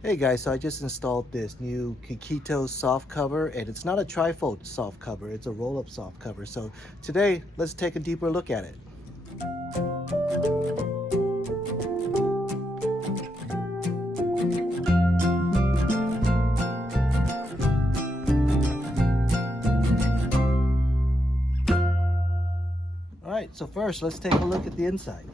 Hey guys, so I just installed this new Kikito soft cover, and it's not a trifold soft cover, it's a roll-up soft cover. So today, let's take a deeper look at it. All right, so first let's take a look at the inside.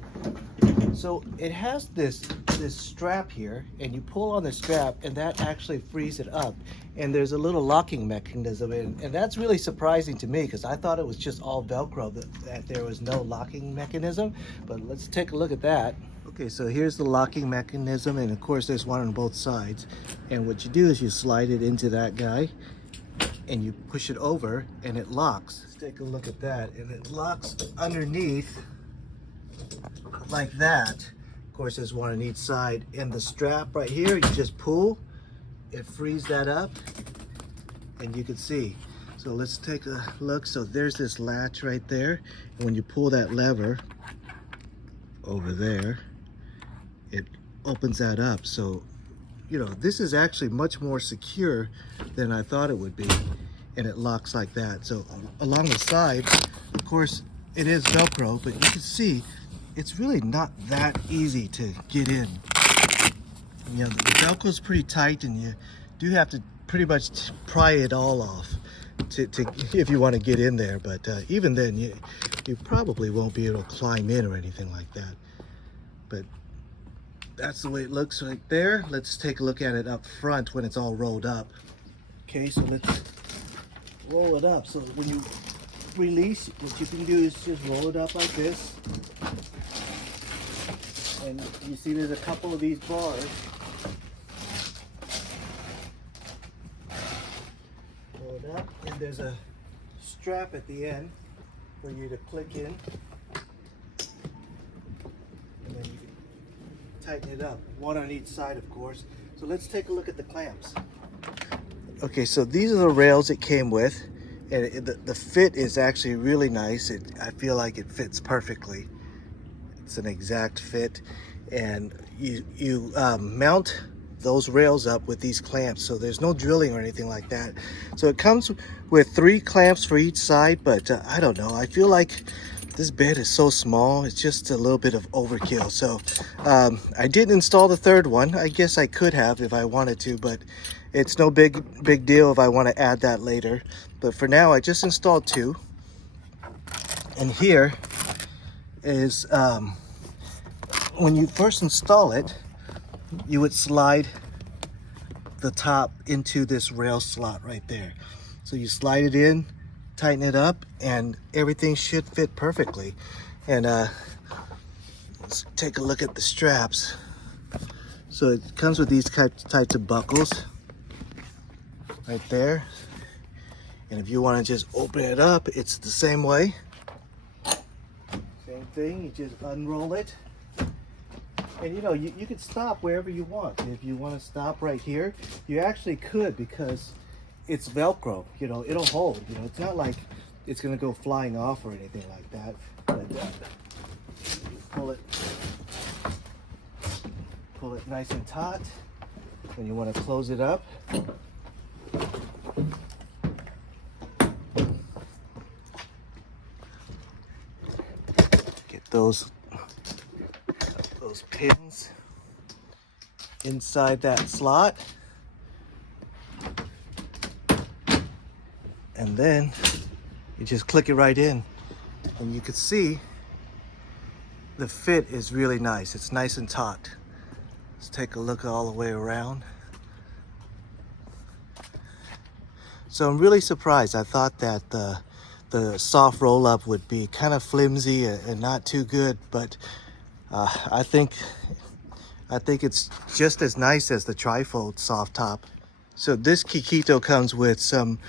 So it has this strap here, and you pull on the strap and that actually frees it up, and there's a little locking mechanism, and that's really surprising to me because I thought it was just all Velcro, that there was no locking mechanism. But let's take a look at that. Okay, so here's the locking mechanism, and of course there's one on both sides, and what you do is you slide it into that guy and you push it over and it locks. Let's take a look at that, and it locks underneath like that. Of course, there's one on each side, and the strap right here, you just pull, it frees that up, and you can see. So let's take a look. So there's this latch right there, and when you pull that lever over there, it opens that up. So, you know, this is actually much more secure than I thought it would be, and it locks like that. So along the side, of course, it is Velcro, but you can see it's really not that easy to get in. You know, the Velcro is pretty tight, and you do have to pretty much pry it all off to if you want to get in there. But even then, you probably won't be able to climb in or anything like that. But that's the way it looks right there. Let's take a look at it up front when it's all rolled up. Okay, so let's roll it up. So when you release, what you can do is just roll it up like this. And you see there's a couple of these bars. Roll it up, and there's a strap at the end for you to click in. And then you can tighten it up, one on each side, of course. So let's take a look at the clamps. Okay, so these are the rails it came with, and the fit is actually really nice. I feel like it fits perfectly. It's an exact fit, and you mount those rails up with these clamps, so there's no drilling or anything like that. So it comes with 3 clamps for each side, but I don't know, I feel like this bed is so small, it's just a little bit of overkill. So I didn't install the 3rd one. I guess I could have if I wanted to, but it's no big deal if I want to add that later. But for now, I just installed 2. And here is when you first install it, you would slide the top into this rail slot right there. So you slide it in, tighten it up, and everything should fit perfectly. And let's take a look at the straps. So it comes with these types of buckles right there. And if you want to just open it up, it's the same way. Same thing, you just unroll it. And you know, you can stop wherever you want. If you want to stop right here, you actually could, because it's Velcro. You know, it'll hold. You know, it's not like it's going to go flying off or anything like that. But you pull it nice and taut. When you want to close it up, get those pins inside that slot, and then you just click it right in, and you can see the fit is really nice. It's nice and taut. Let's take a look all the way around. So I'm really surprised. I thought that the soft roll-up would be kind of flimsy and not too good, but I think it's just as nice as the trifold soft top. So this Kikito comes with some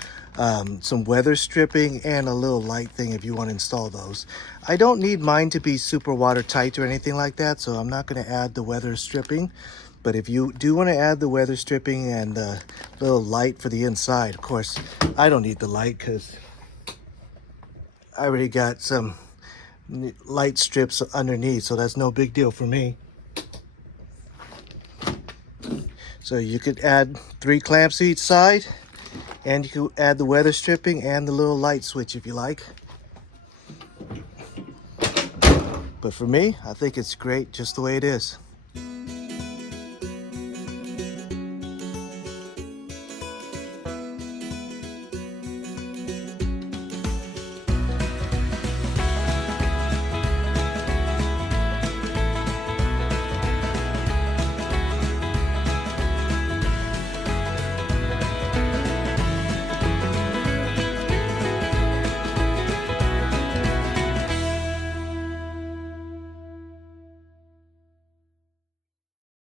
weather stripping and a little light thing if you want to install those. I don't need mine to be super watertight or anything like that, so I'm not going to add the weather stripping. But if you do want to add the weather stripping and the little light for the inside, of course, I don't need the light because I already got some light strips underneath, so that's no big deal for me. So you could add 3 clamps each side, and you could add the weather stripping and the little light switch if you like. But for me, I think it's great just the way it is.